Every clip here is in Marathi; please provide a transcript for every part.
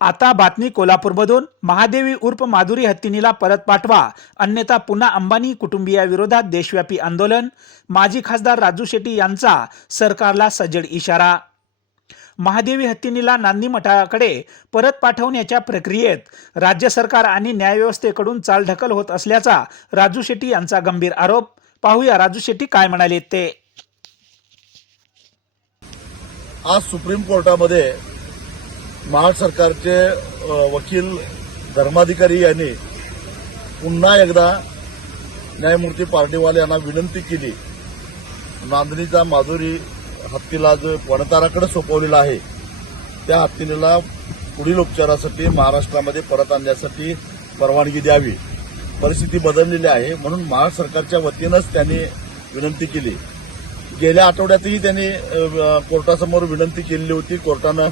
आता बातमी कोल्हापूरमधून. महादेवी उर्फ माधुरी हत्तीनीला परत पाठवा. अन्यथा पुन्हा अंबानी कुटुंबियाविरोधात देशव्यापी आंदोलन. माजी खासदार राजू शेट्टी यांचा सरकारला सजड इशारा. महादेवी हत्तीनीला नांदी मठाकडे परत पाठवण्याच्या प्रक्रियेत राज्य सरकार आणि न्यायव्यवस्थेकडून चालढकल होत असल्याचा राजू शेट्टी यांचा गंभीर आरोप. पाहूया राजू शेट्टी काय म्हणाले ते. आज सुप्रीम कोर्टामध्ये महाड सरकारचे वकील धर्माधिकारी यांनी पुन्हा एकदा न्यायमूर्ती पार्टीवाल यांना विनंती केली. नांदणीचा माधुरी हत्तीला जो वनताराकडे सोपवलेला आहे त्या हत्तीला पुढील उपचारासाठी महाराष्ट्रामध्ये परत आणण्यासाठी परवानगी द्यावी. परिस्थिती बदललेली आहे म्हणून महाराष्ट्र सरकारच्या वतीनंच त्यांनी विनंती केली. गेल्या आठवड्यातही त्यांनी कोर्टासमोर विनंती केलेली होती. कोर्टानं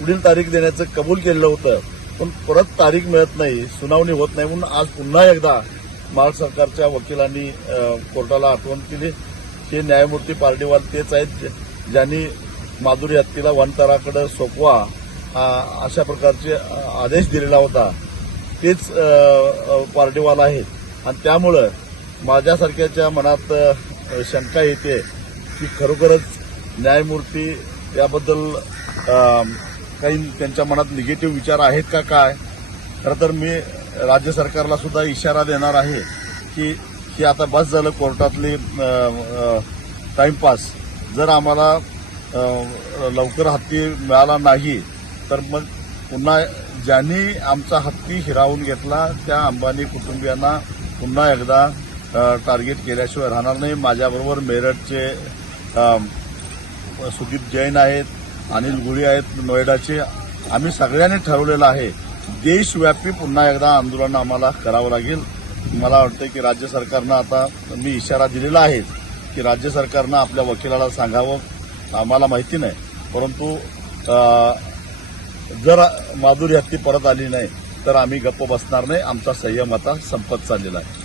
पुढील तारीख देण्याचं कबूल केलेलं होतं. पण परत तारीख मिळत नाही सुनावणी होत नाही. म्हणून आज पुन्हा एकदा महाराष्ट्र सरकारच्या वकिलांनी कोर्टाला आठवण केली. हे न्यायमूर्ती पार्टीवाल तेच आहेत ज्यांनी माधुरी हत्तीला वनतराकडे सोपवा अशा प्रकारचे आदेश दिलेला होता. तेच पार्डीवाल पार्टीवाल आहेत. आणि त्यामुळं माझ्यासारख्याच्या मनात शंका येते की खरोखरच न्यायमूर्ती याबद्दल काही त्यांच्या मनात निगेटिव्ह विचार आहेत का काय? खरं तर मी राज्य सरकारला सुद्धा इशारा देणार आहे की की आता बस झालं कोर्टातली टाइमपास. जर आम्हाला लवकर हत्ती मिळाला नाही तर मग पुन्हा ज्यांनी आमचा हत्ती हिरावून घेतला त्या अंबानी कुटुंबियांना पुन्हा एकदा टार्गेट केल्याशिवाय राहणार नाही. माझ्याबरोबर मेरठचे सुदीप जैन आहेत अनिल गुळी आहेत नोएडाचे. आम्ही सगळ्यांनी ठरवलेलं आहे देशव्यापी पुन्हा एकदा आंदोलन आम्हाला करावं लागेल. मला वाटतं की राज्य सरकारनं आता मी इशारा दिलेला आहे की राज्य सरकारनं आपल्या वकिलाला सांगावं. आम्हाला माहिती नाही परंतु जर माधुरी हत्ती परत आली नाही तर आम्ही गप्प बसणार नाही. आमचा संयम आता संपत चाललेला आहे.